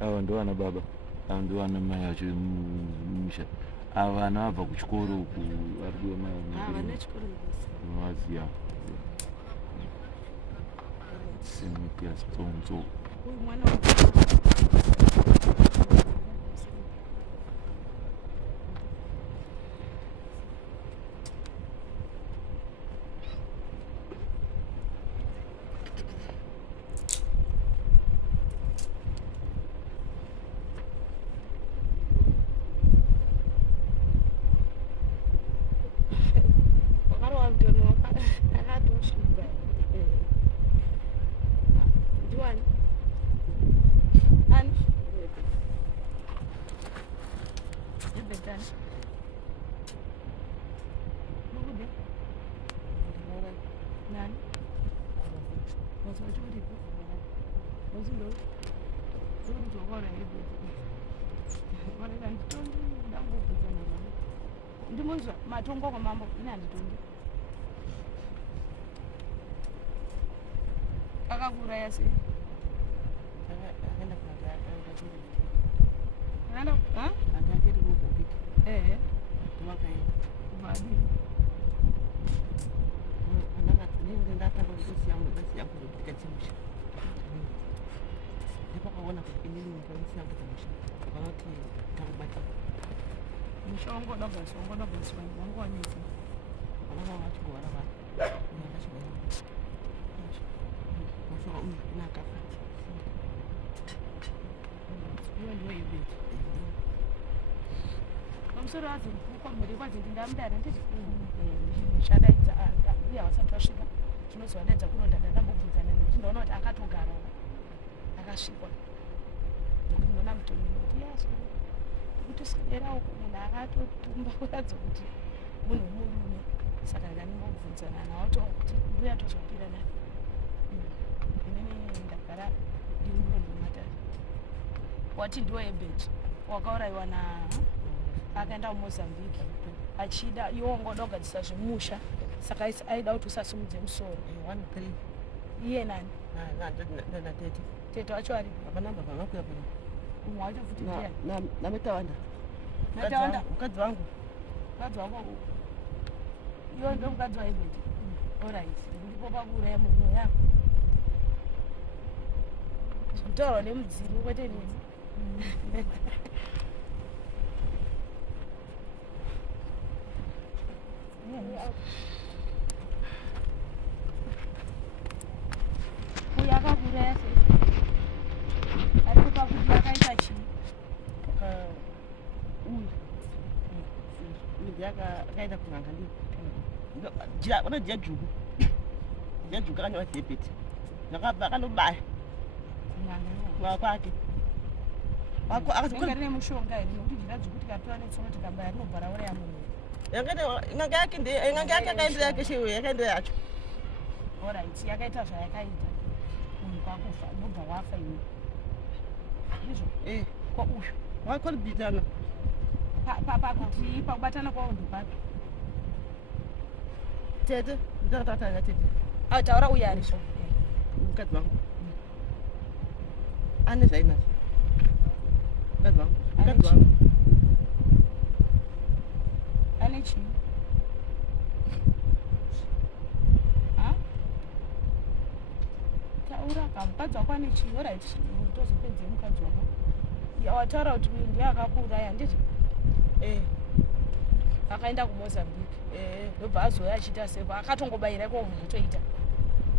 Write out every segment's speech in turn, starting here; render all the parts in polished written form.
ava ndo vana baba, ava ndo vana mai vacho musha. Ava vana vabva kuchikoro uku vari kuve maziya Simipias Tonzo. Ndimunzwa matongo kwa mambo ina nditongi akakura yase akaenda kwa akaenda akaenda Mozambique tumakaenda vadi nende ndatanga kusiya kuzotika chimusha ndipo kaona kuti inini ndikasiya kumusha vakati takubata mushongo doga swani wangu wanisi wala wachigora ba nyakashigora mushongo uyu nakafa iyo ndio hivi kamsoro azi kwa muri kwazi ndamdara nditi shadaidza uya wasati wasvika tinozowadaidza kuronda ndakambobvunzana nekuti ndaona kuti akatogara akasvikwa ndinoona mutomi kuti yaso kuti usidera uko munhu akatotumba kuratidza kuti munhu murume saka ndanimbobvunzana nawo kuti mbuya tozopira naye inini ndagara ndiri murondomatari wati ndiwo ebheji wakaurayiwa na akaenda kumozambique achida iwo ngodogadzisa zvemusha saka aida kuti usasimudze musoro iye nani tete wacho ari apanamba panakuya pana umwe wacho futi ndiya nametawanda mukadzi wangu iwo ndo mukadzi waibeti orit ndipo pakuuraya munhu yako kutaurwa nemudziri kwete nini uyu akakuraya sei ari pakuti akaita chii uyu akaenda kunanga ndii ona dziyajuku akanyora dhebheti akanobaya kwake rine mushonga here nekuti dzirajuku tikatora netsono tikabaya rinobva rauraya munhu inganga yake akaendera yake shewe yakaendera yacho orit yakaita zvayakaita munhu kwakufa ndobva wafa iwe izvo kwa uyu wakoribhitana pakuti pakubatana kwavo ndopapi tete ndakatatatanga tete taura uyu ari so mukadzi wangu ane zvainazvo mukadzi wangu ane chii taura kamukadzi wako ane chii orit tozopedze mukadzi wako wataura kuti uyu ndiye akakuuraya ndizvo akaenda kumozambique ndobva azoya achiita sepo akatongobayira ko munhu toita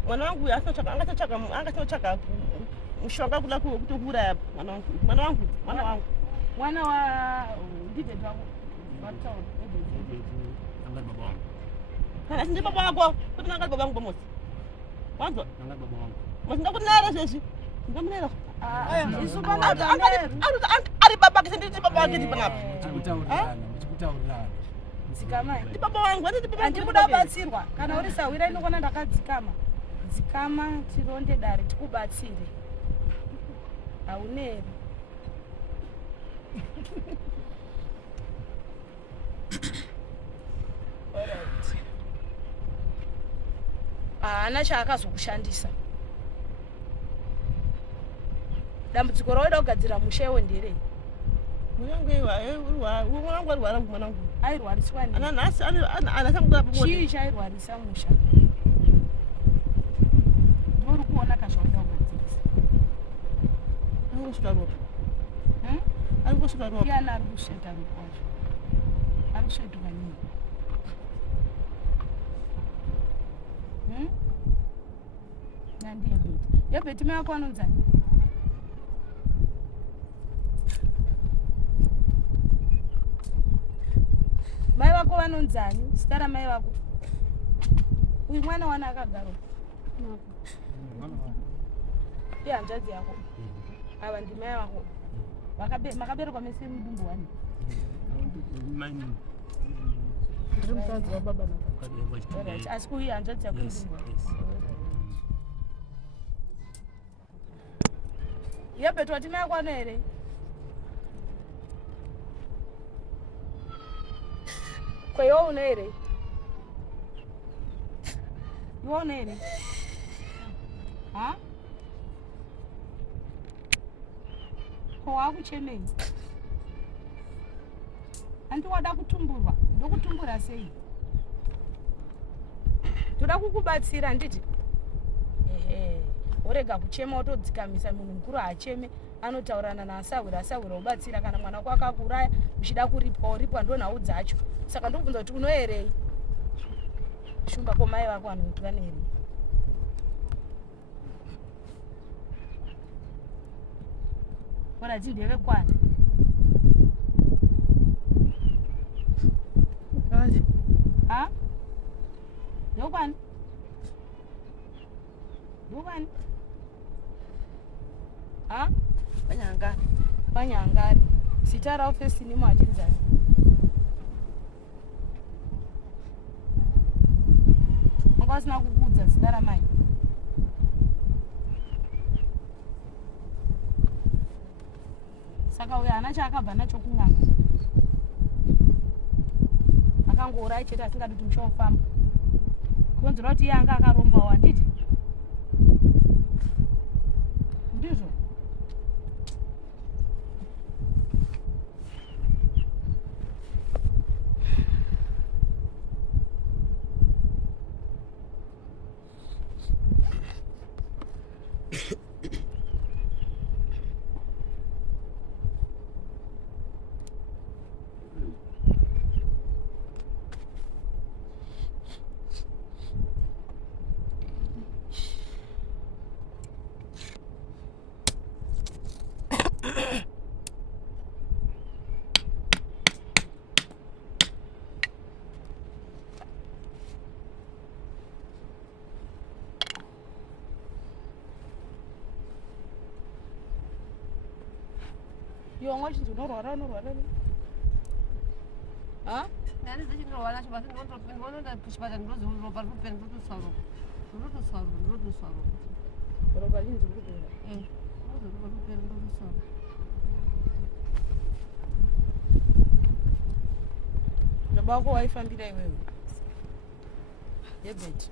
mwana wangu uyu angatotsvaga mushonga kuda kutokuuraya mwana wa ndidhedhi wako vatitaura asi ndi baba wako kuti nangati baba wangu bomosi wanzwa ndakunera zvezvi ndamunera isu ari baba ke senditi baba wake ndipanapa dzikamai ndi baba wangu handimuda kubatsirwa kana uri sawira inokona ndakadzikama dzikama tironde dare tikubatsire hauneri haana chaakazokushandisa dambudziko rawaida kugadzira musha iwe nderei? mwanangu arwara mwanangu Airwariswa nei? ananhasi anasangura pabonde Chii chairwarisa musha? Ndori kuona kazvawaida kugadzirisa. angosvika ropa Hmm? angosvika ropa Iyana ari kusveta ropa wacho. Ari kusvetuka nei? Nandi yebheti. Yebheti mai wako anonzani? Mai wako vanonzani? Zita ramai vako? Uyu mwana wana akagara. Iye hanzvadzi yako. Ava ndimai vako. Makaberekwa mese mudumbu wani? ndiri mukadzi wababa Alright. Asi kuiye hanzvadzi yako mudumbu wani? Yebheti wati mai wako ano here? Iwe una here? Iwe una here? Ha? Ko wakuchemei? Handi wada kutumburwa? Ndokutumbura sei? Toda kukubatsira nditi? Ehe. Orega kuchema wotodzikamisa munhu mukuru haacheme anotaurana naasawira ubatsira kana mwana wako akakuraya uchida kuripwa ndo nhau dzacho. Saka ndokubvunza kuti unoherei? Shumba ko mai vako vanoti vanerei? Kora dzindeve kwani? Ha? Ndokwani? Ndokwani? Ha? Panyangari. Zita raofesi nimo hachinzani? Mwaka wasina kukuudza zita ramai? Saka uyo hana chaakabva nacho kumwana. Akangourayi chete asingadi kuti musha ufamba. Konzera kuti iye anga akarombawo handiti? Ndizvo? Yongo chintu unorwara ne? Ha? Nani zichindirwara nacho basi ndinoenda kuchipatara ndinozi ropa rikupera ndotoswaro. Ropa rinzi kurikupera? Ndinozi ropa rikupera ndotoswaro. Baba wako waifambira iwewe? Yebheti.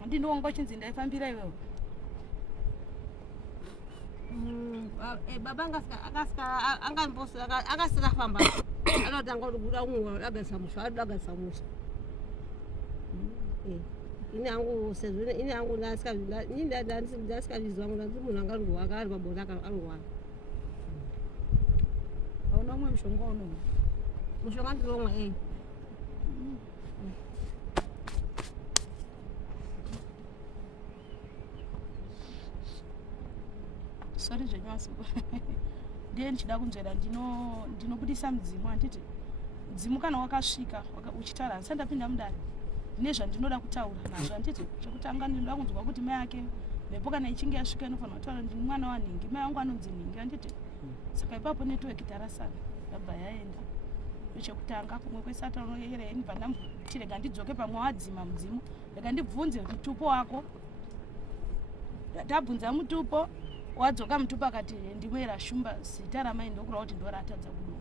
Handi ndowanga uchinzi ndaifambira iwewe? Baba akasika famba anotanga kubuda umwe agadza musha ini hangu sezvino ini hangu ndasikazvizwa kuti munhu angarwa akari pabonde akarwara. Hauna umwe mushonga unomwa? Mushonga ndinomwa Sorry zvenyasi. Ndiye ndichida kunzvera ndinobudisa mudzimu handiti? Mudzimu kana wakasvika uchitaura handi ndapinda mudare. Ndine zvandinoda kutaura nazvo handiti? Chekutanga ndinoda kunzwa kuti mai ake mhepo kana ichinge yasvika inofanira kutaura ndini mwana waNhingi. Mai wangu anonzi Nhingi handiti? Saka ipapo netiweki tarasana yabva yaenda. Chekutanga kumwe kwesata unoyera ndibva ndambuti rega ndidzoke pamwe wadzima mudzimu. Rega ndibvunze mutupo wako. Ndabvunza mutupo wadzoka mutupo akati ndimwera shumba zita ramai ndokura kuti ndoratadza kuduma.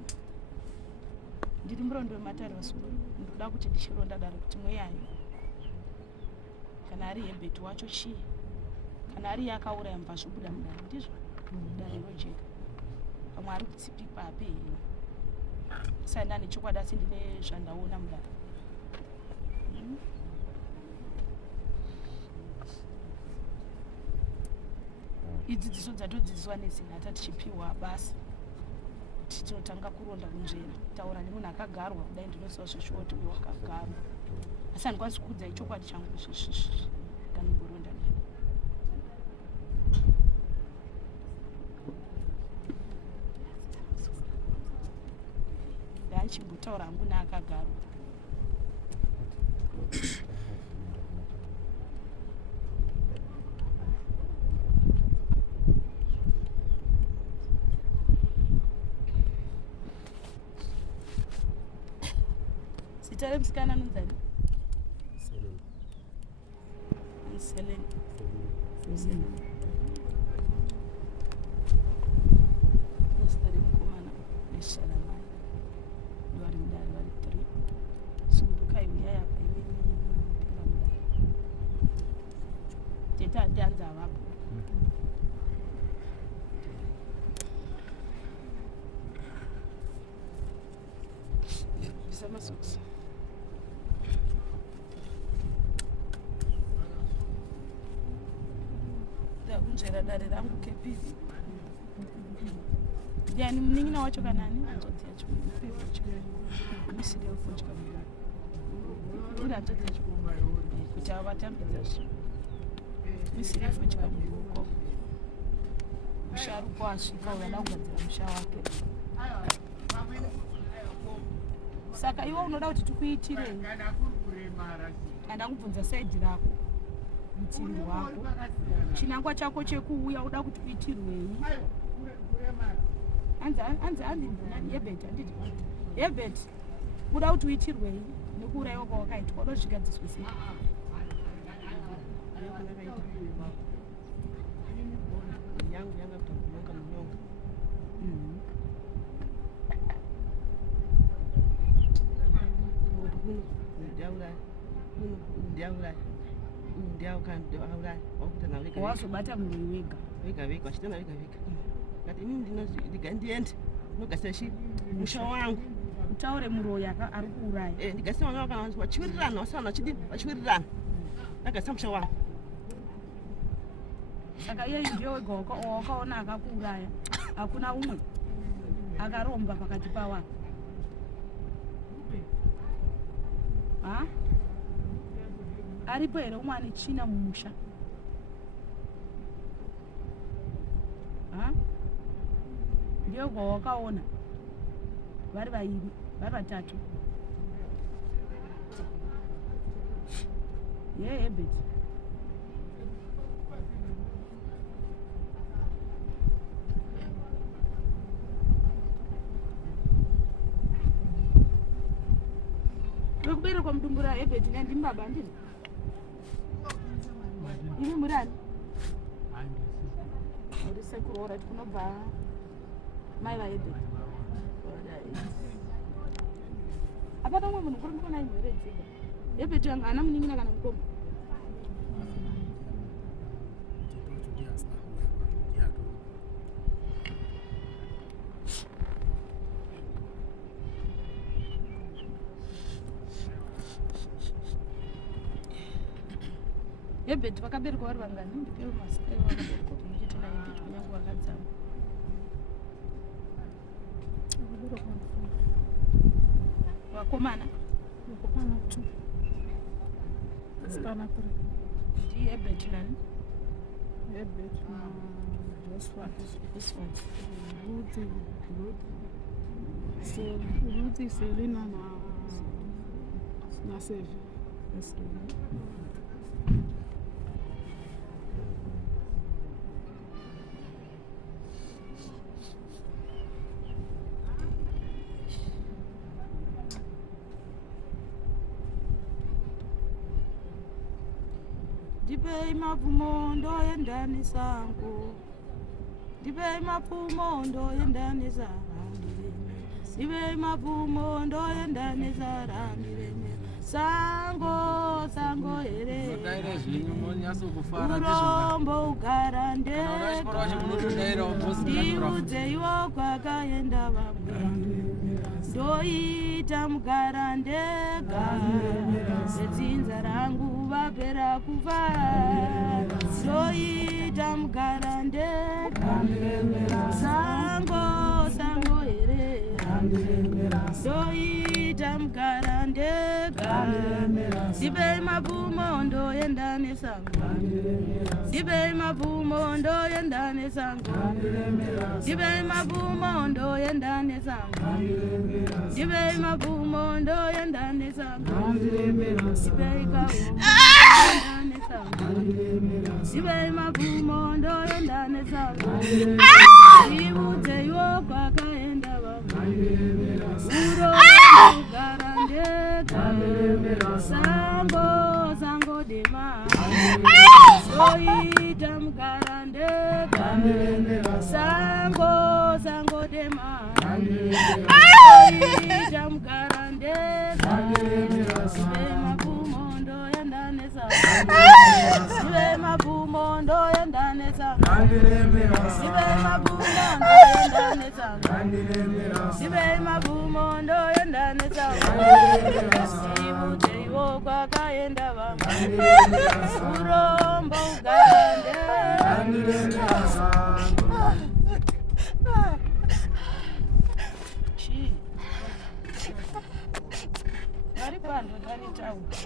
Ndiri murondo wematare wasuru ndoda kuti ndichironda dare kuti mweyayo kana ari Yebheti wacho chii munhari yakauraya mubva zvobuda mudare ndizvo dare rinojeka pamwe ari kutsipipapi hino saenda nechokwadi asi ndine zvandaona mudare idzidziso dzatodzidziswa nezinhata tichipiwa basa kuti tinotanga kuronda kunzvera taura nemunhu akagarwa kudai ndinoziva zveshuoti uyo wakagarwa asi handikwanisi kuudza ichokwadi changu kanimboronda naye ndachimbotaura hangu neakagarwa zita remusikana anonzani Selene. Zita remukomana nesharamai vari mudare vari 3 sundukai uyai apa inepinda mudare tete handianzi avapo bvisa masokisi kunzvera dare rangu kepiri ndiani munin'ina wacho kanani hanzodzi yacho misiri yekufodya uri hanzodzi yacho kuti ava vatambidza zvi misiri yefodya muruoko musharuko asvika uyada kugadzira musha wake saka iwe unoda kuti tikuitirei handa kubvunza saidhi rako rutivi rwako chinangwa chako chekuuya uda kuti uitirwei anzi yebet handiti yebet uda kuti uitirwei nekuuraiwa kwawakaitwa uda kuzvigadziswe sei yangu yanga kutokunyonga munyonga wazobata murwi wega wega wachitana wega wega kati inini ndiende ndinogasira chii musha wangu utaure muroyi ari kuuraya ndigasira mwana wakana wachiwirirana wasana wachidini wachiwirirana ndagasira musha wangu saka iye ndiye wega wakaona akakuuraya hakuna umwe akaromba pakati pawako aripo here umwe ane china mumusha ndiyo gwawakaona vari vairi vari vatatu yehebeti wekuberekwa mudumbura hebeti nandimi baba ndini imi murani uri sekuru orati kunobva mai vahebeti apana umwe munhu kuri ndikona imhere dzega hebeti anga hana munin'ina kana mukoma hebeti vakaberekwa vari vangani ndipewo mazita ivo vakaberekwa kumuchiti nahebeti kunyange vakadzama vakomana 2 vasikana 3 ndii hebeti nani hebet Ruthi Selina na Sevi ndipei mapfumo ndoenda sango ndipei mapfumo ndoenda nezaramire ndipei mapfumo ndoenda nezaramire sango sango here Munodaira zvenyu munonyasa kufara urombo ugara ndezvona chikoro chacho munotodairawo bhosi ndiudzeiwo kwakaenda vamwe ndoita mugara ndega sedzinza rangu vapera kufa ndoita mugara ndega sango sango here ndoita mugara ndega ndibei mabvumo ndoenda nesango ndibei mabvumo ndoenda nesango ndibei mabvumo ndoenda nesango ndibei mabvumo ndoenda nesango ndibei kaenda nesango ndibei mabvumo ndoenda nesango ndiudzeiwo kwakaenda vamwe urogara ndega sango sango dema ndoita mugara ndega sango sango dema ndoita mugara ndega ndibei mabvumo ndoenda nesango ndibei mabvumo ndoenda nesango ndibei mabvumo ndoenda nesango ndibei mabvumo ndoenda nesango ndiudzeiwo kwakaenda vamwe urombo ugande vari pando vari taura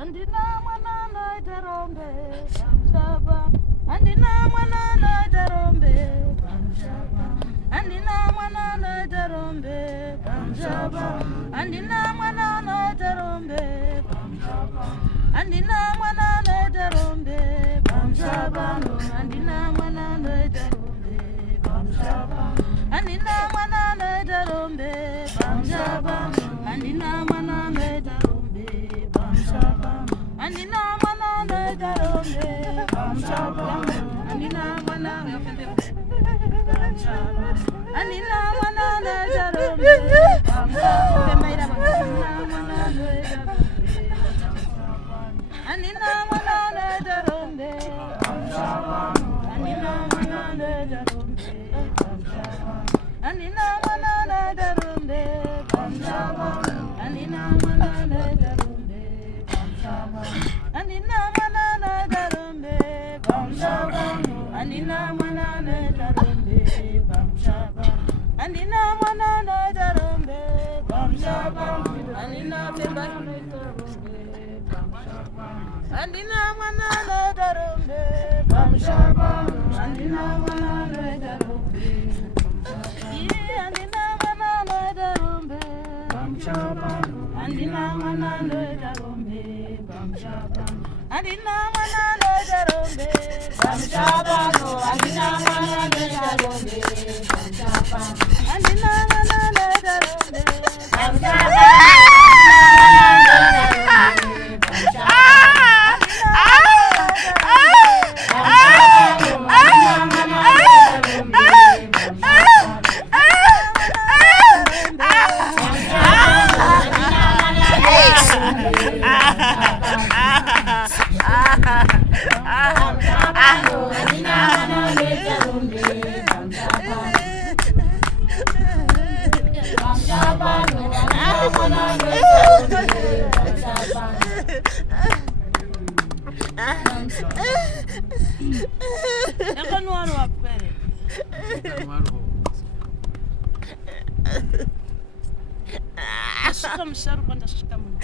andina mwana noita rombe pamushaba andina mwana noita rombe pamushaba andina mwana noita rombe pamushaba andina mwana noita rombe pamushaba andina mwana noita rombe pamushaba andina mwana noita rombe pamushaba andina mwana noita rombe pamushaba andina mwana noita rombe pamushaba andina mwana noita rombe pamushaba andina mwana noita rombe pamushaba andina mwana noita rombe pamushaba andina mwana noita rombe pamushaba andina mwana noita rombe pamushaba andina mwana noita rombe pamushaba andina mwana noita rombe pamushaba andina mwana noita rombe pamushaba andina mwana noita rombe pamushaba andina mwana noita rombe pamushaba andina pemba noita rombe pamushaba andina mwana noita rombe pamushaba andina mwana noita rombe andina mwana noita rombe pamushaba andina mwana noita rombe pamushaba andina mwana noita rombe pamushaba andina mwana noita rombe pamushaba andina mwana noita rombe pamushaba Ashika msharu kwenda shika mno.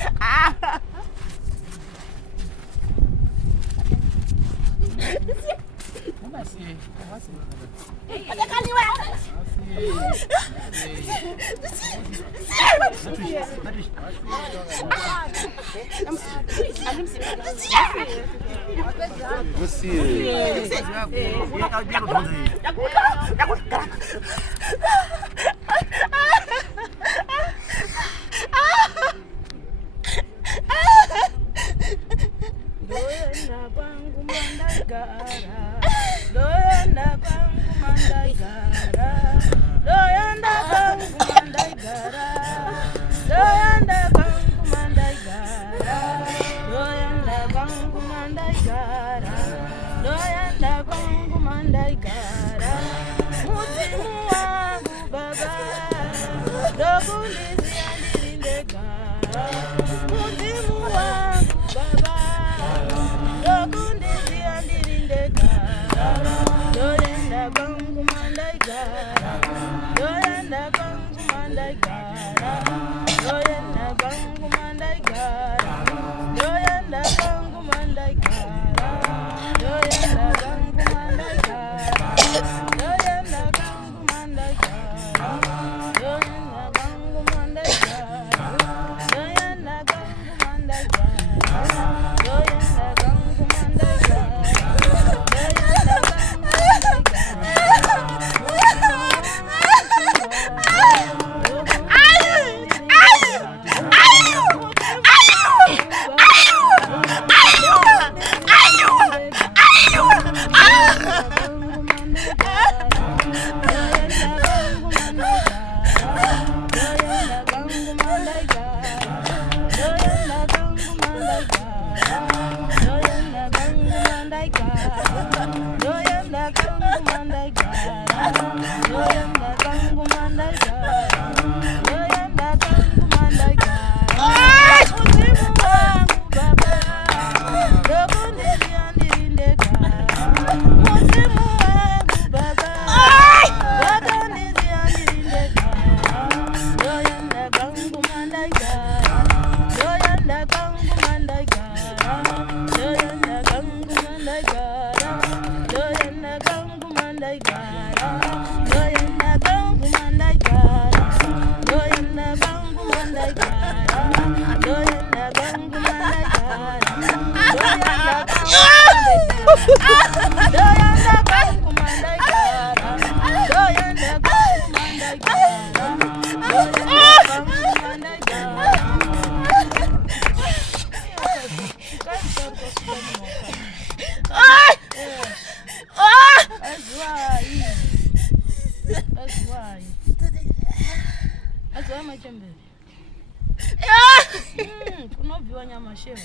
Kunobviwa nyama shewa.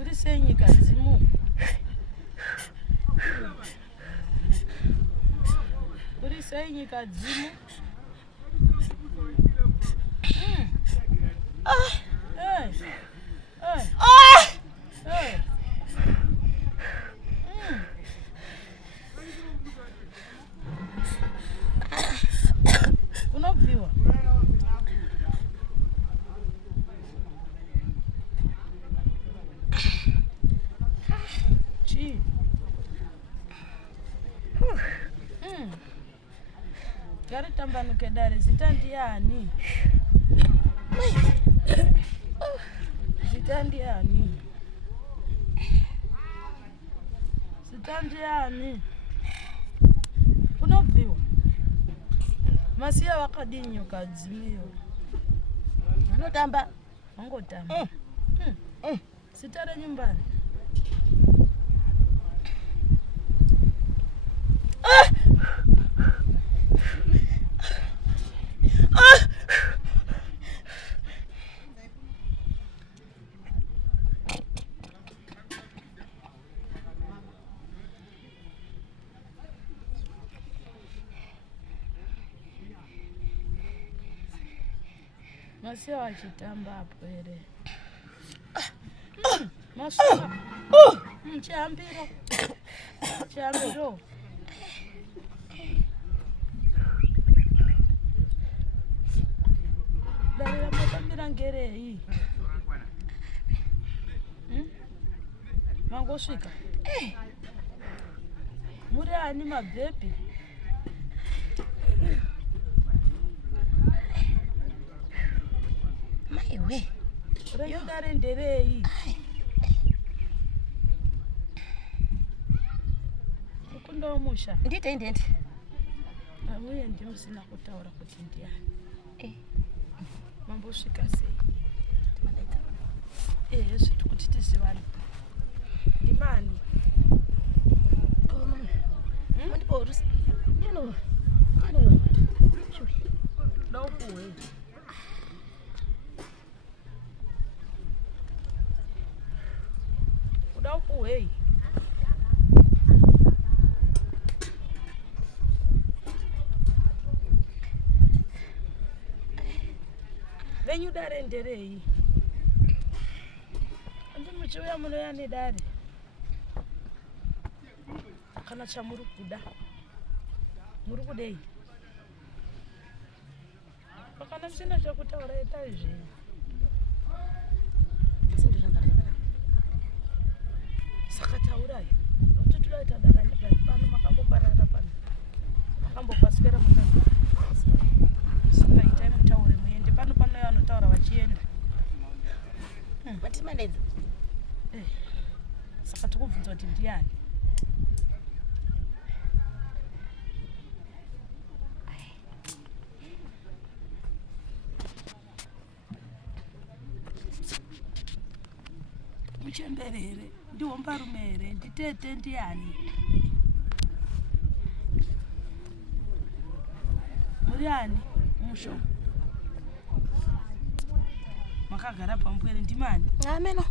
Uri senyi kadzimu. Uri senyi kadzimu. Kunobviwa. Gari tambanuke dare zita ndiani? Zita ndiani? Zita ndiani? Kunobviwa. Masiya wakadinyo kadzimiyo. Anotamba, angotamba. Sitara nyumbani. Masiya wachitamba hapo ere. Masiya. Chambiro. Mira ngerei. Mangosvika. Muri ani mabhepi? Maiwe. Rayodare nderei. Kundomusha. Ndite. Uye ndimusina kutaura kuti ndiani. Mambosvika sei? Zviti kuti tizivane. Ndimani? Mandiporus. Hello. Daukuwe. Udaukuwe. Venyudare nderei. Ndimuchiuya munoya nedare. Kana chamuri kuda. Muri kudei. Pakana musina chakutaura itai zvinhu. Saka taurai. Nokuti todaita darama pano makamboparara pano. Makambopaswera mukagara. Saka itai mutaure muende pano vanotaura vachienda. Matimanedza. Saka tikubvunza kuti ndiani? Muchemberere, ndiwombarume here, nditete ndiani? Muri ani? Musho. Makagara pambwere ndimani? Ameno.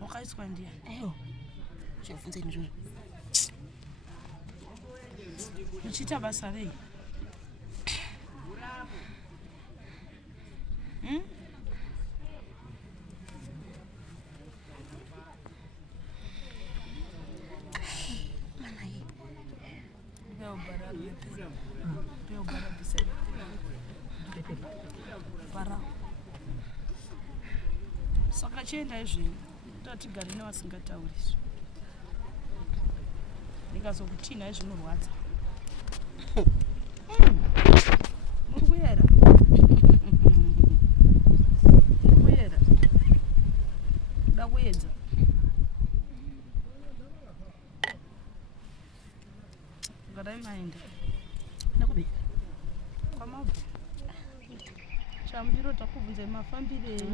Wakaiswa ndiani? Eyo. Zvabvunza izvozvo. Muchiita basa rei? Saka chienda izvini tatigare nevasingatauriso ndikazokutina izvinorwadza muri kuyera kuda kuedza ngadai maenda Nakube. kwamabva chamudiro takubvunzai mafambirei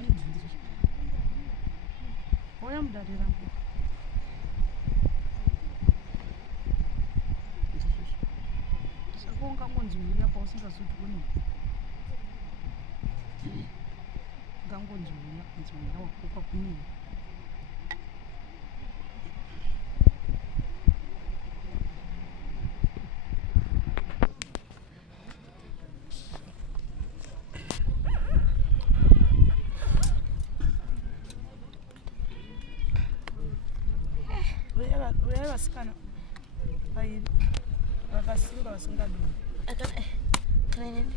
Oya mudare rangu. Saka ungangonzwira pausingazotioni. Ungangonzwira wakupa kunini. Vasikana vairi vakasimba vasingadoni. Kana nini?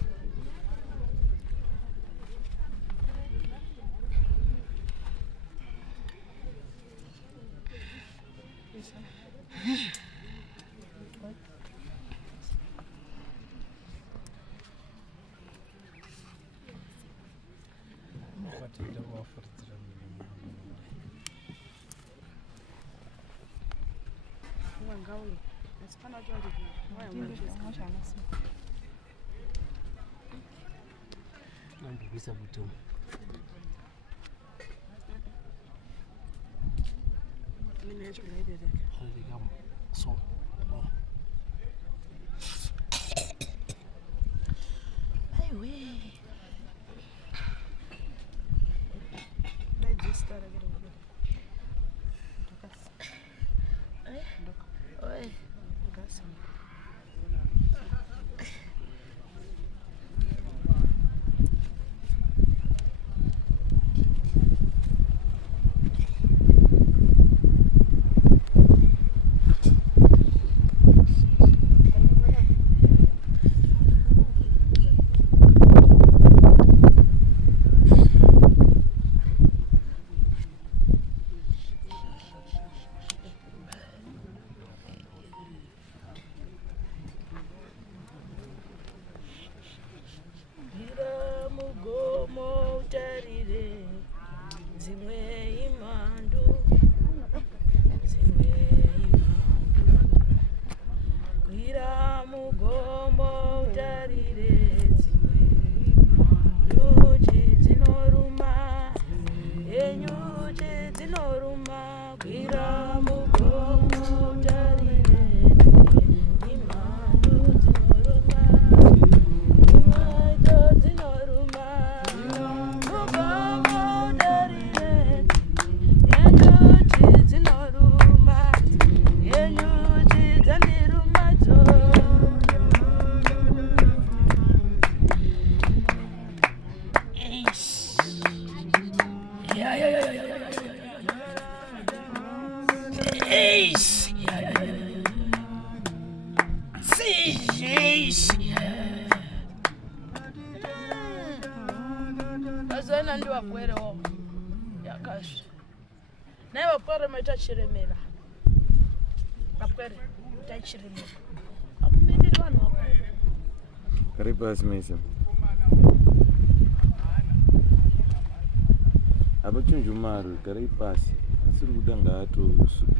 Ngauli. Vasikana vacho vari Nambuvisa mutombo. Mina yacho ngaibereka. Ndikamo. So. Aiwe. Dai distara kero. Oi. Gasa. dzimwe imhando dzimwe imhando kwira mugombo utarire dzimwe nyuchi dzinoruma yenyuchi dzinoruma kwira mugombo utarire dzimwe imhando dzinoruma imhando dzinoruma mugombo utarire yenyuchi dzinoruma yenyuchi dzandiruma dzo azana ndi wapwerewo yakasvi naye wapwere maita chiremera wapwere taichiremera akumindiri vanhu wapwere Kari pasi Mason. Apa chunjumaru kari pasi. Asiri kuda ngaatosuduka.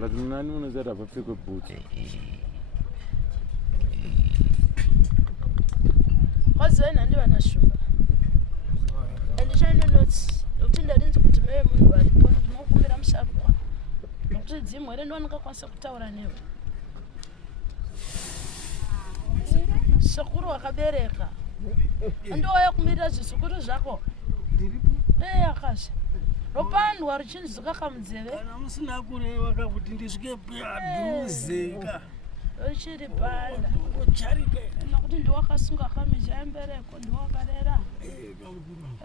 Lakini nani unazati apapfekwe bhutsu. wazana ndi vanashumba andichainonotsi nokuti ndarinzi kuti meye munhu varipo ndinokumbira musharukwa nokuti dzimwe here ndovanikakwanisa kutaura newe sekuru wakabereka andowaya kumirira zvisukuru zvako akazve ropandwa richinzwika kamudzeve kana musina kureva kuti ndisvike padhuzeka richiri panda ocharika nokuti ndiwakasunga kamisha yembereko ndiwakarera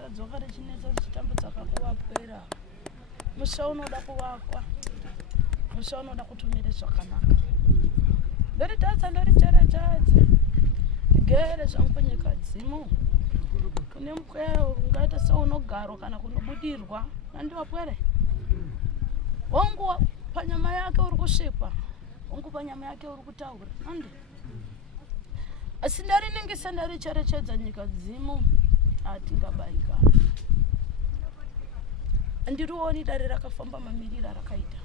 radzoka richinetsa richitambudza kakuwapwera musha unoda kuvakwa musha unoda kutumire zvakanaka ndoritatsa ndoricherechedze tigere zvangu kunyika dzimu kune mukweyo ungaita seunogaro kana kunobudirwa nandiwapwere wangu panyama yake uri kusvikwa wangu panyama yake uri kutaura andi asi ndariningisa ndaricherechedza nyika dzimu hatingabaika andirioni dare rakafamba mamirira rakaita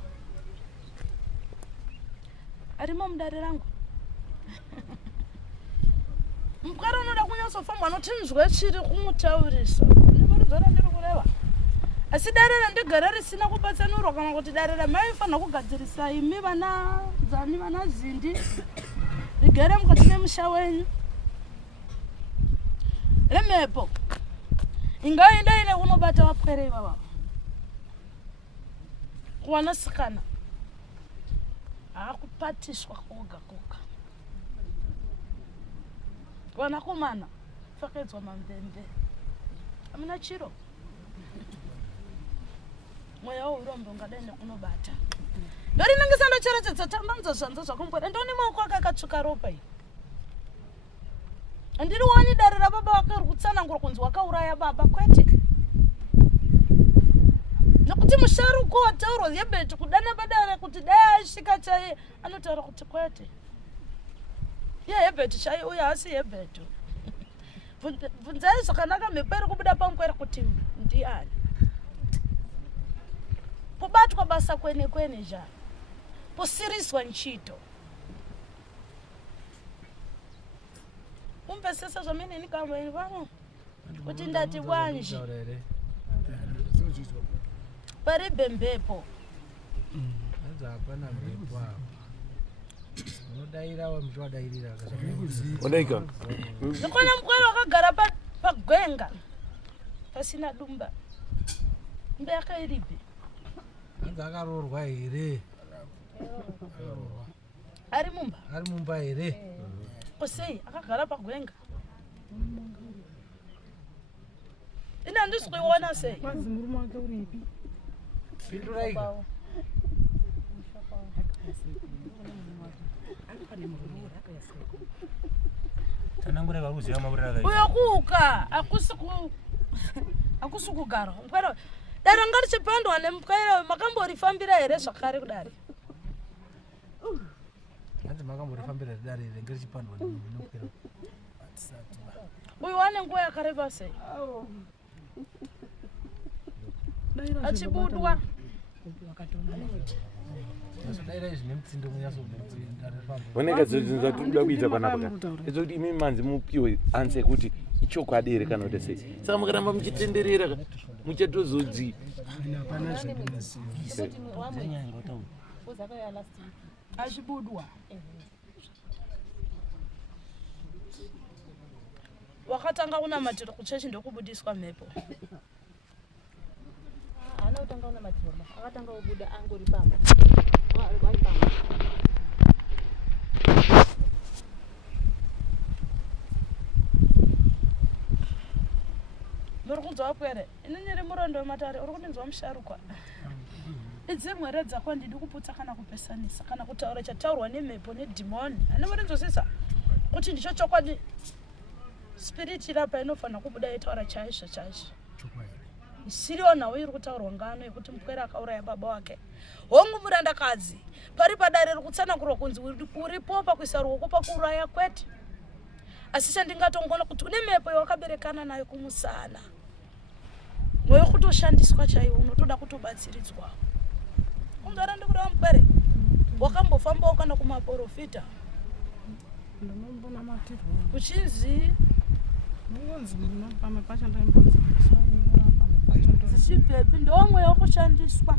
arimo mudare rangu mukara unoda kunyatsofamba notinzwe chiri kumutaurisa ndivoridzora ndiri kureva asi dare randigara risina kupatsanurwa kana kuti dare ramaifanira kugadzirisa imi vana dzani vana zindi rigere mukati memusha wenyu remhepo ingaenda ine kunobata vapwere ivava kuwanasikana haakupatiswa koga koga vanakomana pfekedzwa mamvemve hamuna chiro mweya wourombo ungadai nekunobata ndoriningisa ndocherechedza tambanza zvanza zvakumbwera ndoni maoko akakatsvuka ropa iyi handiri wani dare rababa wake uri kutsanangura kunzi wakauraya baba kwete nokuti musharuko wataurwa yebheti kudana badare kuti dai aisvika chaiye anotaura kuti kwete iye yebheti chaiye uye hasi yebheti bvunzai zvakanaka mhepo iri kubuda pamkwere kuti ndiani kubatwa basa kwene kwene zva kusiriswa nchito umpesesa zvameneni kamweni vamwe kuti ndati bwanji pari bembepo hapana mhepo apa unodaira wamuchwadairira Odaika. ndikona mukwere wakagara pagwenga pasina dumba mbe yake iripi anzi akaroorwa here ari mumba ari mumba here kusei akagara pagwenga ine handisi kuiona sei pinduraika tanangura varuziva maurira uyo kuuka akusi kugara mukwere dare ngarichipandwa nemukwere makamborifambira here zvakare kudare hanzi makamborifambira dare renge richipandwa nomukwero Uyu wane nguwa yakareba sei? Achibudwa. Vanenge zvatinoda kuita panapa kuti imi manzi mupiwe anse kuti ichokwadi here kana kuti sei. Saka mukaramba muchitenderera muchatozodzi achibudwa. Wakatanga unamatira kuchechi ndokubudiswa mhepo. Ana utanga unamatira akatanga ubuda angori pamba. Wari pamba. Ndorikunzwa wapwere inonyere murondo wematare uri kuninzwa musharukwa. Idzimwere dzako ndidi kuputsa kana kupesanisa kana kutaura chataurwa nemhepo nedhimoni. Ane murinzwisisa kuti ndicho chokwadi. Spirit irapa inofana kubuda itaura chaizvo chaizvo. Siriwo nawo iri kutaurwa ngano yekuti mupwere akauraya baba wake. Hongu murandakadzi pari padare rikutsanangurwa kunzi uripo pakuisa ruoko pakuuraya kwete. Asi chandingatongona kuti une mhepo yawakaberekana nayo kumusana. Mweyo kutoshandiswa chaiwo unotoda kutobatsiridzwa. Ungara ndikureva mupwere wakambofambawo kana kumaprofita. Ndinombona matiro. Uchinzi Mungonzi munopame pacho ndaimbodza. zvipepi ndomwe yokushandiswa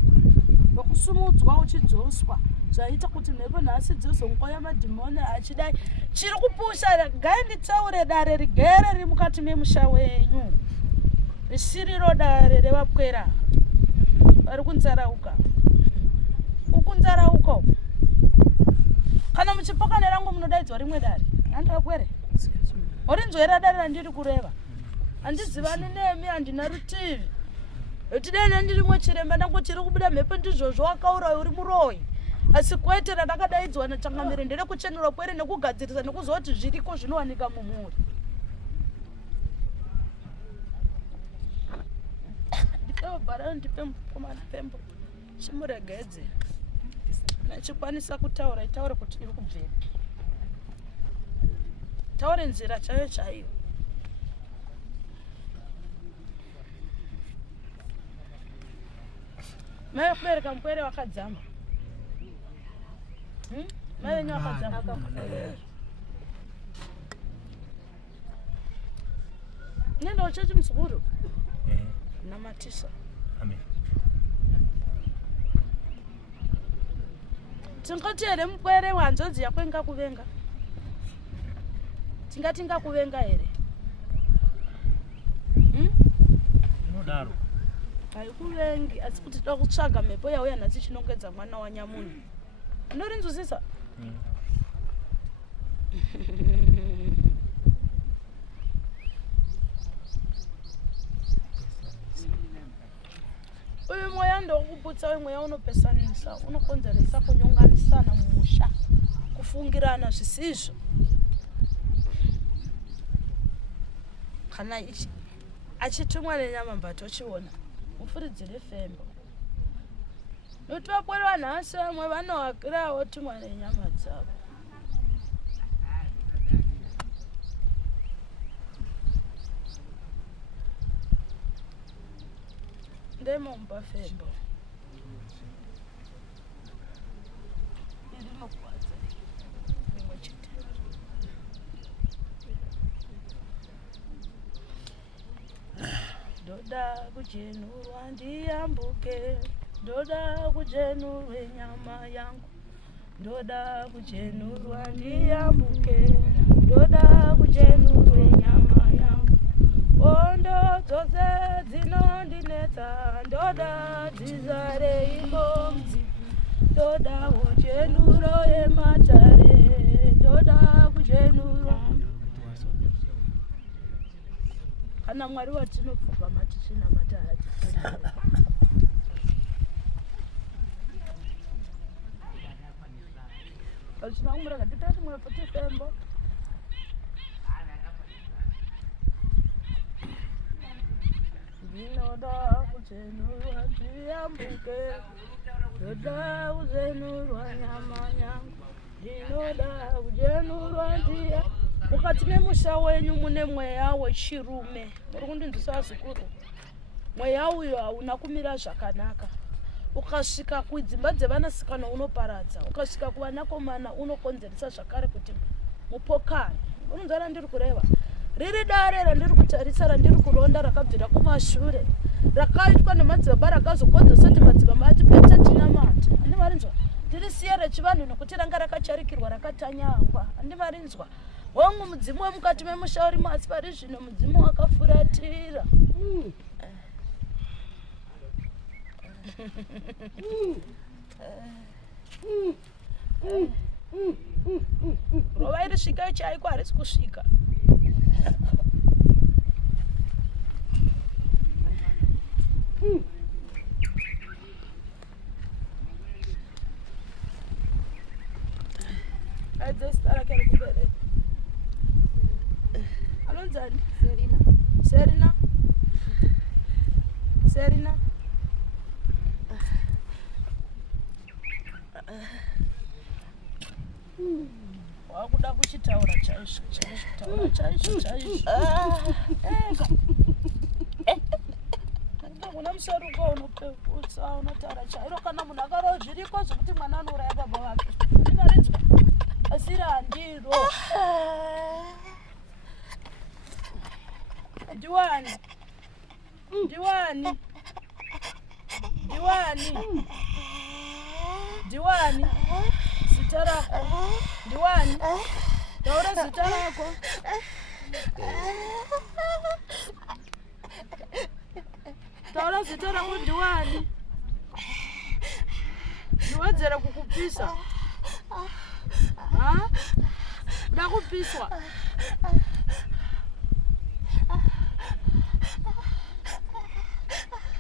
yokusumudzwa uchidzoswa zvaita kuti mhepo nhasi dzozongoya madhimoni achidai chiri kupusha ngainditsaure dare rigere riri mukati memusha wenyu risiriro dare revapwera vari kunzarauka ukunzarauka kana muchipoka nerangu munodaidzwa rimwe dare handapwere orinzwera dare randiri kureva handizivani nemi handina rutivi Tidene ndirimwe chiremba ndangu chiri kubuda mhepo ndizvozvo wakaurayo uri muroyi. Asi kwete radakadaidzwa nachangamire ndere kuchenura pwere nekugadzirisa nekuzoti zviriko zvinowanika mumhuri. Ndipewo bhara ndipe mukomana pembo. Chimuregedze. Nachikwanisa kutaura itaure kuti iri kubvira. Taure nzira chayo chaiyo. Mai kubereka mupwere wakadzama. Mai wenyu wakadzama. Nenda uchechi msukuru. Namatisa. Amen. Tingati here mupwere wanzodzi yako ingakuvenga. Tingati ingakuvenga here. Nodaro. Haikuvengi asi kuti toda kutsvaga mhepo yauya nhasi chinongedza mwana wanyamunhu. Unorinzwisisa? Uyu mweya ndokuputsa uyu mweya unopesanisa unokonzeresa kunyonganisana mumusha kufungirana zvisizvo. Kana achitumwa nenyama mbato chiona mufuridzire fembo. Nokuti vapwere vanhasi vamwe vanohakirawo tumwa nenyama dzavo. Ndemupa fembo. Iri mukwadza. Rimwe chete. Ndoda kujenurwa ndiyambuke. Ndoda kujenurwe nyama yangu. Ndoda kujenurwa ndiyambuke. Ndoda kujenurwe nyama yangu. Ondo dzose dzinondinetsa. Ndoda dzizare imbomzi. Ndoda kujenuro yematare. Ndoda kujenurwa. Kana Mwari watinopfuka matichina matare. Chinamuraga titati mwepote fembo. Ndoda kujenurwa ndiyambuke. Ndoda kujenurwa nyama yangu. Ndoda kujenurwa ndiyambuke. Mukati memusha wenyu mune mweya wechirume. Muri kundinzwisa zvikuru. Mweya uyo hauna kumira zvakanaka. Ukasvika kudzimba dzevanasikana unoparadza. Ukasvika kuvanakomana unokonzeresa zvakare kuti mupokane. Unonzwa ndiri kureva. Riri dare randiri kutarisa randiri kuronda rakabvira kumashure. Rakaitwa nemadzibaba rakazokonzeresa kuti madzibaba ati pete tina manje. Andimarinzwa. Tiri siya rechivanhu nokuti ranga rakacharikirwa rakatanyangwa. Andimarinzwa. Wangu mudzimu wemukati memusha urimo asi pari zvino mudzimu wakafuratira. Rova iri svika chaiko harisi kusvika. Adzesitara kari kubereka. Anonzani? Serina. Wakuda kuchitaura chaizvo. Kuna musaruko unopeputsa unotaura chairo kana munhu akarowa zviriko zvokuti mwana anouraya baba vake. Ndinorinzwa. Asiri handiro. Diwani. Zita rako. Diwani. Taura zita rako. Taura zita rako Diwani. Ndiwedzera kukupisa. Ha? Ndakupiswa.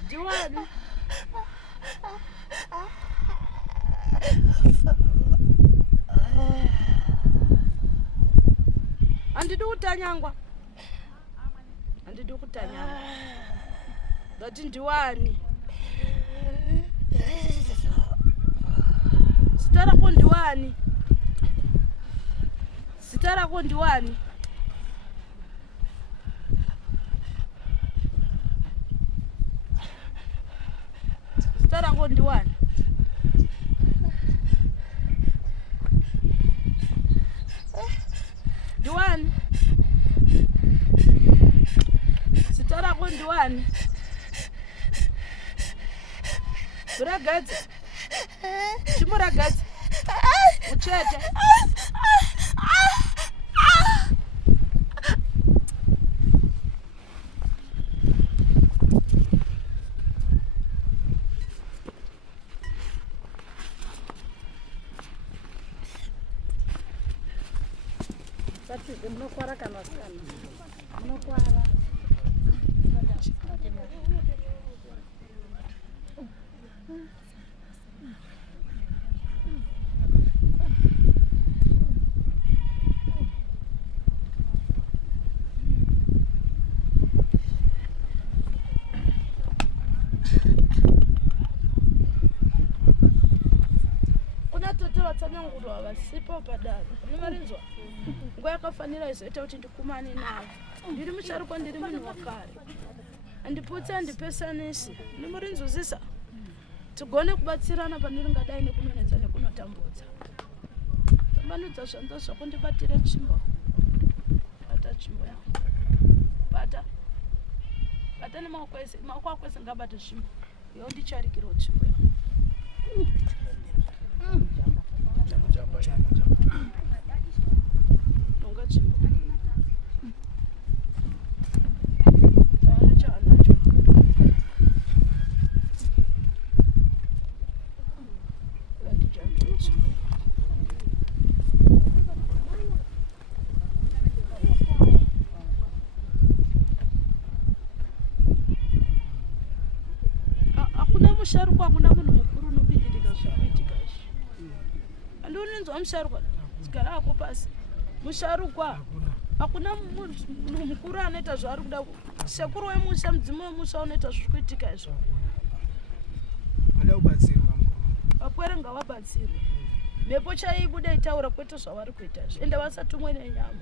Diwani. Handidi kutanyangwa. Ndati Diwani. Zita rako Diwani. Zita rako Diwani. Zita rako Diwani. Diwani. Zita rako Diwani. Muragadzi. Chimuragadzi. Uchete. Sati munokwara kana wasikana. Munokwara. Vatsanangurwa vasipo padare. Unomarinzwa. Nguva yakafanira izoita kuti ndikumane navo. Ndiri musharuka, ndiri munhu wakare. Handiputsi handipesanisi. Unomarinzwisisa. Tigone kubatsirana pandingadai nekunonetsa nekunotambudza. Tambanudza zvanza zvako ndibatire tsvimbo. Bata tsvimbo yangu. Bata nemaoko ese. Maoko ako ese ngabate tsvimbo. Iwo ndicharikirawo tsvimbo yangu. Nonga tsvimbo. Hakuna musharuka, hakuna munhu mukuru unobidirika zvinoitika izvi. Andinonzwa musharukwa. Sigara hako pasi. Musharukwa. Hakuna munhu mukuru anoita zvaari kuda. Sekuru wemusha, mudzimu wemusha unoita zviri kuitika izvo. Wada kubatsirwa mukuru. Vapwere ngavabatsirwe. Mhepo chaibuda itaura kwete zvavari kuita izvi. Ende vasatumwe nenyama.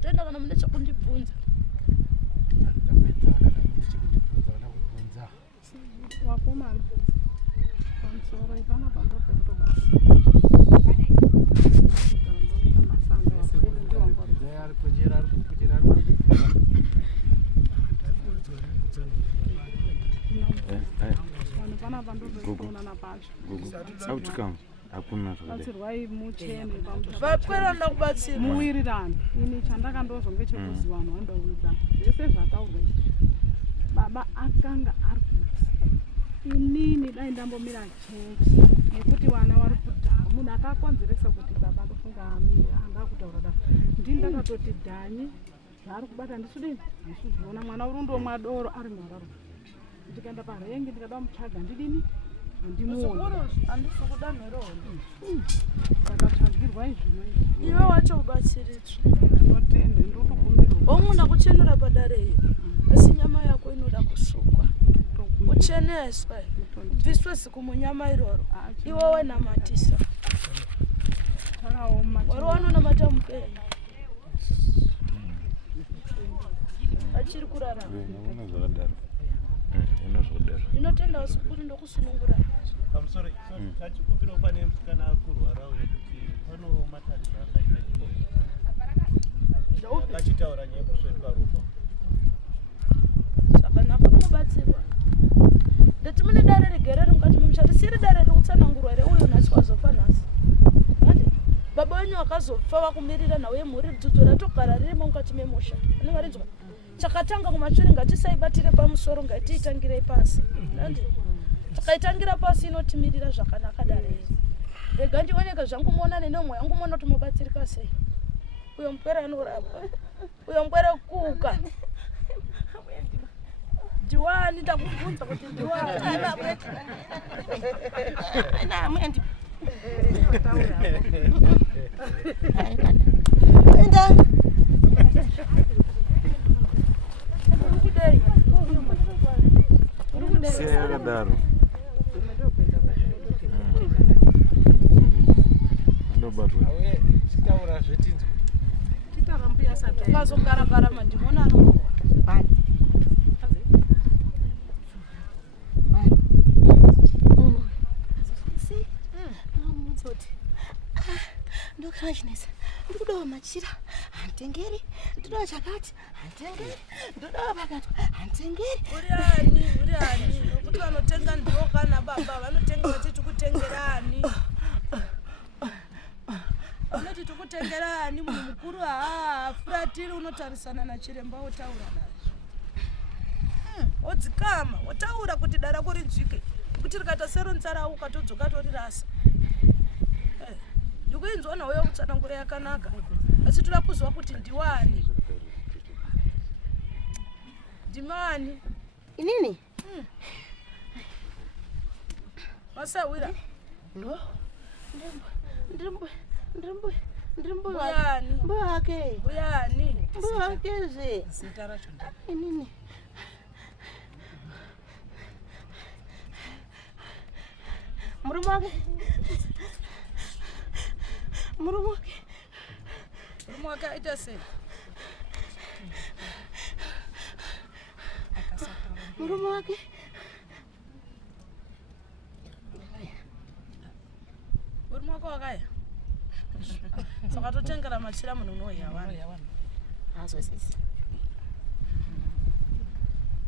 tenda kana mune chekundibvunza. Wakomana. Pamusoro ipana pandopenda. Vakwera ndakubatsira. Muwirirana. Ini chandakandozwa ngechekuziva vanhu vanoda kuwirirana. Zvese zvataurwa. Baba akanga ari kuti inini dai ndambomira chechi nekuti vana vari kutamba. Munhu akakonzeresa kuti baba ndofunga amire anga kutaura da. Ndini ndakatoti dhanyi zvaari kubata ndisudini ndisizviona mwana uri ndomwa doro ari mwararo. Ndikaenda parengi ndikada mutsvaga ndidini handimuoni. Handisi kuda neroni. Ndakatsvagirwa izvino izvi. Iwe wacho ubatsiridzwe. Ndotenda ndotokumbirwa. Omuna kuchenura padare iri. Asi nyama yako inoda kusukwa. Ucheneswe. Bviswe ziku munyama iroro. Iwe wenamatisa. Wari wanonamata mupenyu. Achiri kurarama. Ndinotenda usipuri ndokusunungura. Pamusoro tachikumbira pane musikana akurwara uye kuti pano matariro akaita ipo. Akachitaura nyaya yekusvetuka ropa. Zvakanaka mubatsirwa. Ndati mune dare regerere mukati memusha risiri dare rekutsanangurwa here uyo nhasi wazofa nhasi. Baba wenyu akazofa vakumirira nhau yemhuri dzidzo ratogara ririmo mukati memusha. Anovarinzwa. Chakatanga kumashure ngatisaibatire pamusoro ngatiitangire pasi. Takaitangira pasi inotimirira zvakanaka dare. Rega ndioneka zvangu muona nenomwe yangu muona kuti mubatsirika sei. Uyo mupera anorapa. Uyo mupera kuka. Diwani ndakubvunza kuti diwani. Na mwendi. Enda. Yakadaro. Ndobatwa. Chitaura zvetinzwe. Titarambuya sata. Tukazogara mandimona anowa. Bani. Ndokana chinesa. Ndikudawo machira handitengeri. Ndodawo chakati handitengeri. Ndodawo pakati handitengeri. Uri ani nokuti vanotenga ndivo kana baba vanotenga vachiti kutengerani. Vanoti tikutengerani munhu mukuru furatiri unotarisana nachiremba wotaura naye. Wodzikama wotaura kuti dara kurinzvike kuti rikaita seronzara ukatodzoka torirasa. Ndikuinzwa nawo yokutsanangura yakanaka asi toda kuzwa kuti ndiwani. Ndimani? Inini? Wasawira? Ndo. Ndrimbo. Buyani? Mbake. Buyani? Mbake ze. Sitara chunda. Inini? Murumake. Murumake aita sei? Murumake. Murumake wakaya? Saka totengera machira munhu unohya vanhu. Azosisi.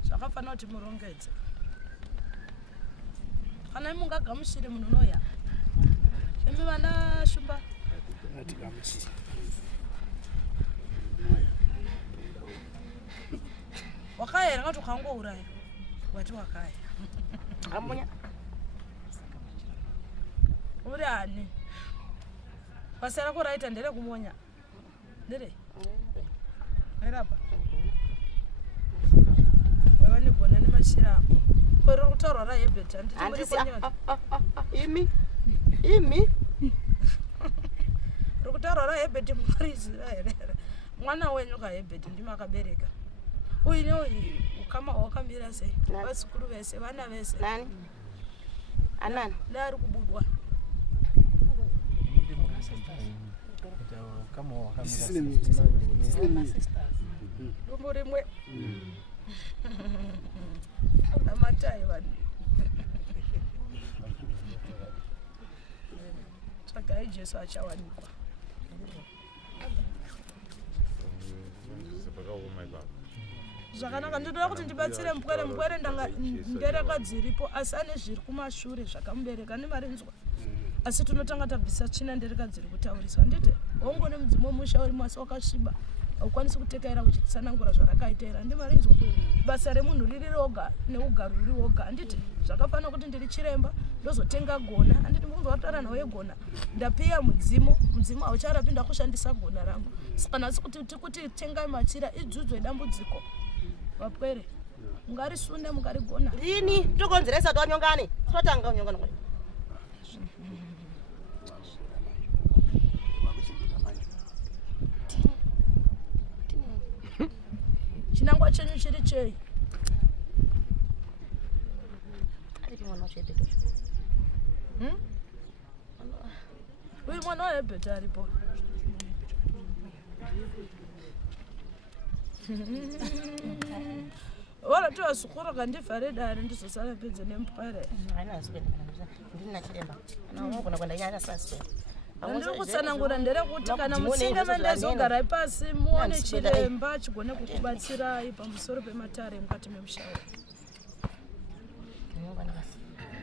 Zvakafanira kuti murongedze. Kana mungagamuchire munhu unohya. Imi vana shumba. Wakaya here ngati ukangouraya. Wati wakaya. Amunya. Uri ani? Basa rako raita ndere kumonya. Ndere? Nerapa? Wewe ni kuona nemashira ako. Kwero kutaura raebeta nditi Imi. Rokutaura raebeta mukarizi here. Mwana wenyu kaebeta ndima akabereka. Uino ukama wakamira sei? Vasikuru vese vana vese. Nani? Anani? Ndari kubudwa. Dumbo rimwe. Namatai vanhu. Saka Jesu achawanikwa. Zvakanaka ndinoda kuti ndibatsire mupwere ndereka dziripo asi ane zviri kumashure zvakamubereka nemarinzwa. Asi tunotanga tabvisa tsvina ndereka dziri kutauriswa ndite hongo nemudzimo musha uri masi wakasviba haukwanisi kutekaira uchitsanangura zvarakaitera ndimarinzwa basa remunhu riri roga neugaro ruri woga handiti zvakafanira kuti ndiri chiremba ndozotenga gona handiti munhu wataura nawo yegona ndapiya mudzimu haucharapi ndakushandisa gona rangu saka nhasi kuti tengai machira idzudzwe dambudziko vapwere mungarisune mungarigona rini tokonzeresa twanyongane totanga unyongana kwa chinangwa chenyu chiri chei uyu mwana waebheta aripo ora tiwasukura kandivhare dare ndizosara pedze nemupwere ndiri kutsanangura nderekuti kana musinga mandazogarai pasi muone chiremba chigone kukubatsirai pamusoro pematare mukati memushauri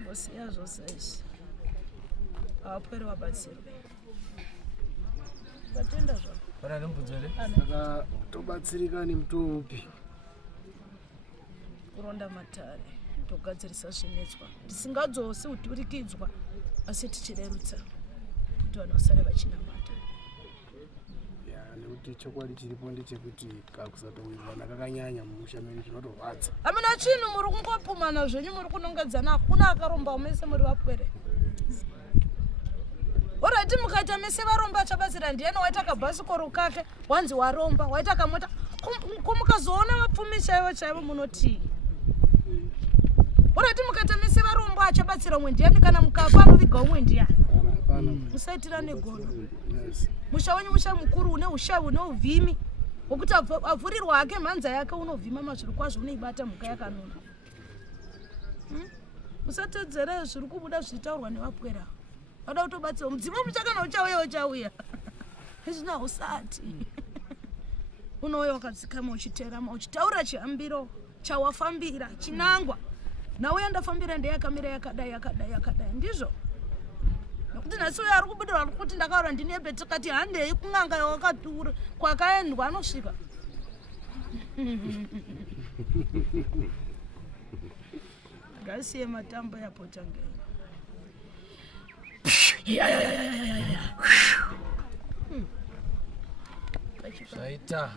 mbosiya zvose izvi havapwere wabatsirwe vatenda zvavo saka tobatsirika nemutopi kuronda matare togadzirisa zvinetswa tisingadzosi uturikidzwa asi tichirerutsa kuti vanhu vasare vachinamata nekuti chokwadi chiripo ndechekuti kakusatowirwana kakanyanya mumusha meni zvinotorwadza hamuna chinhu muri kungopumana zvenyu muri kunongedzana hakuna akaromba mese muri vapwere orati mukaita mese varomba achabatsira ndiani waita kabhasikoro kake wanzi waromba waita kamota kumukazoona vapfumi chaivo munotii orati mukaita mese varomba achabatsira umwe ndiani kana mukafa anoviga umwe ndiani musaitira negono musha wenyu musha mukuru une usha une uvhimi wokuti avhurirwa hake mhanza yake unovhima mazviri kwazvo unoibata mhuka yakanona musatedzere zviri kubuda zvichitaurwa nevapwera vada kutobatsira mudzimu muchakana uchauya zvina usati unouya wakadzikama uchiterama uchitaura chihambiro chawafambira chinangwa nawe yandafambira ndeyakamira yakadai ndizvo nokuti nhasi uyo ari kubudirwa ari kuti ndakaura ndinebe tikati handei kun'anga yawakatura kwakaendwa anosvika ngasiye matambo yapota ngeni zvaita